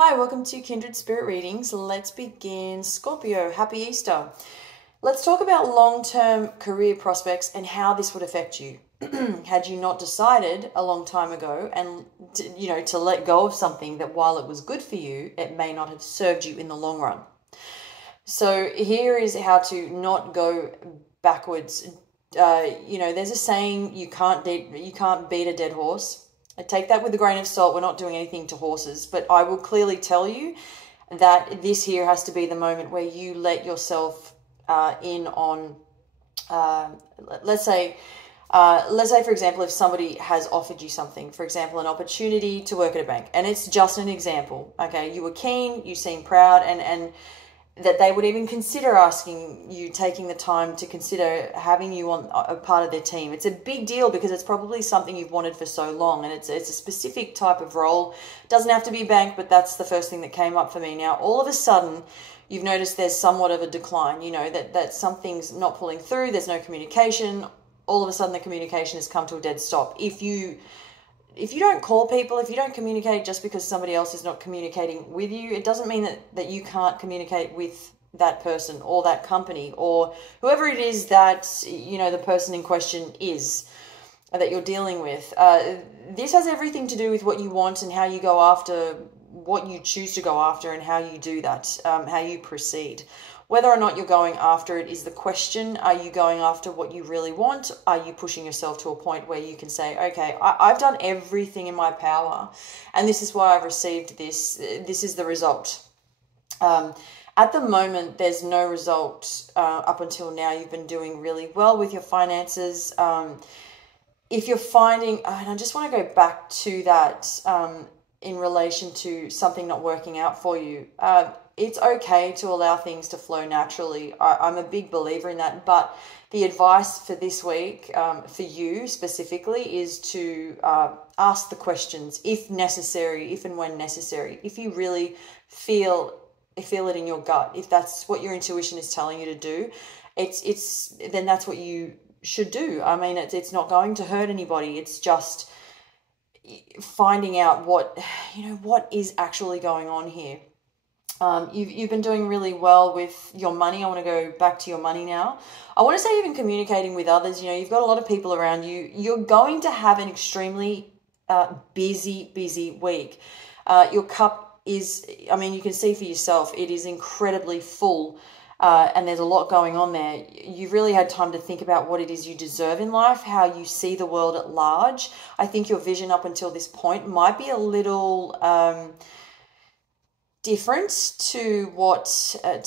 Hi, welcome to Kindred Spirit Readings. Let's begin. Scorpio, happy Easter. Let's talk about long-term career prospects and how this would affect you. Had you not decided a long time ago and to let go of something that while it was good for you, it may not have served you in the long run. So here is how to not go backwards. There's a saying, you can't beat a dead horse. I take that with a grain of salt. We're not doing anything to horses, but I will clearly tell you that this here has to be the moment where you let yourself in on, let's say, for example, if somebody has offered you something, for example, an opportunity to work at a bank, and it's just an example, okay, you were keen, you seem proud, and that they would even consider asking you, taking the time to consider having you on a part of their team. It's a big deal because it's probably something you've wanted for so long, and it's a specific type of role. It doesn't have to be bank, but that's the first thing that came up for me. Now, all of a sudden, you've noticed there's somewhat of a decline, that something's not pulling through, there's no communication. All of a sudden, the communication has come to a dead stop. If you don't call people, if you don't communicate just because somebody else is not communicating with you, it doesn't mean that you can't communicate with that person or that company or whoever it is that, the person in question is that you're dealing with. This has everything to do with what you want and how you go after what you choose to go after and how you do that, how you proceed. Whether or not you're going after it is the question. Are you going after what you really want? Are you pushing yourself to a point where you can say, okay, I've done everything in my power and this is why I've received this. This is the result. At the moment, there's no result. Up until now, you've been doing really well with your finances. If you're finding, and I just want to go back to that in relation to something not working out for you, it's okay to allow things to flow naturally. I'm a big believer in that, but the advice for this week, for you specifically, is to ask the questions if necessary, if and when necessary. If you really feel it in your gut, if that's what your intuition is telling you to do, then that's what you should do. I mean, it's not going to hurt anybody. It's just finding out what is actually going on here. You've been doing really well with your money. I want to go back to your money now. I want to say even communicating with others. You've got a lot of people around you. You're going to have an extremely busy week. Your cup is, you can see for yourself, it is incredibly full. And there's a lot going on there. You've really had time to think about what it is you deserve in life, how you see the world at large. I think your vision up until this point might be a little different to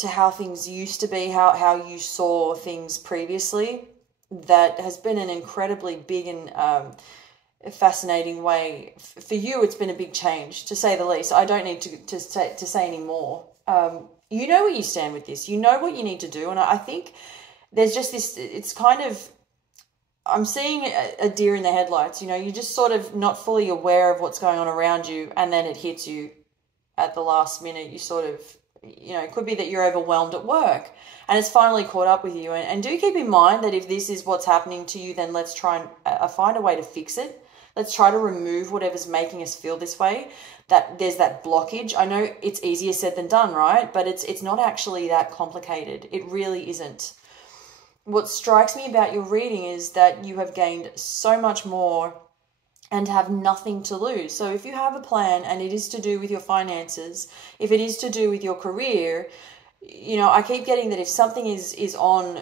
how things used to be, how you saw things previously. That has been an incredibly big and fascinating way. For you, it's been a big change, to say the least. I don't need to say any more. You know where you stand with this. You know what you need to do. And I think there's just this, it's kind of, I'm seeing a deer in the headlights. You're just sort of not fully aware of what's going on around you, and then it hits you at the last minute. You sort of, it could be that you're overwhelmed at work and it's finally caught up with you. And do keep in mind that if this is what's happening to you, then let's try and find a way to fix it. Let's try to remove whatever's making us feel this way, that there's that blockage. I know it's easier said than done, right? But it's not actually that complicated. It really isn't. What strikes me about your reading is that you have gained so much more and have nothing to lose. So if you have a plan and it is to do with your finances, if it is to do with your career, I keep getting that if something is on,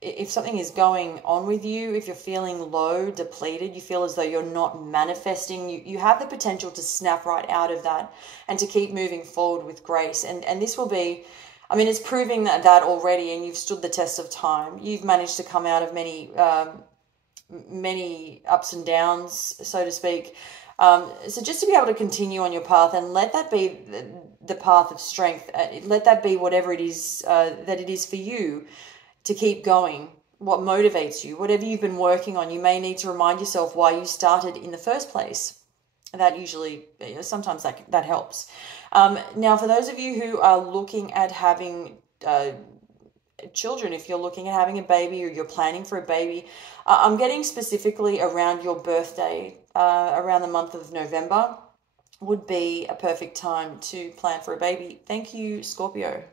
if something is going on with you, if you're feeling low, depleted, you feel as though you're not manifesting, you have the potential to snap right out of that and to keep moving forward with grace. And this will be, it's proving that already, and you've stood the test of time. You've managed to come out of many ups and downs, so to speak. So just to be able to continue on your path and let that be the path of strength, let that be whatever it is that it is for you to keep going, what motivates you, whatever you've been working on. You may need to remind yourself why you started in the first place. That usually, sometimes that helps. Now, for those of you who are looking at having children, if you're looking at having a baby or you're planning for a baby, I'm getting specifically around your birthday, around the month of November. would be a perfect time to plan for a baby. Thank you, Scorpio.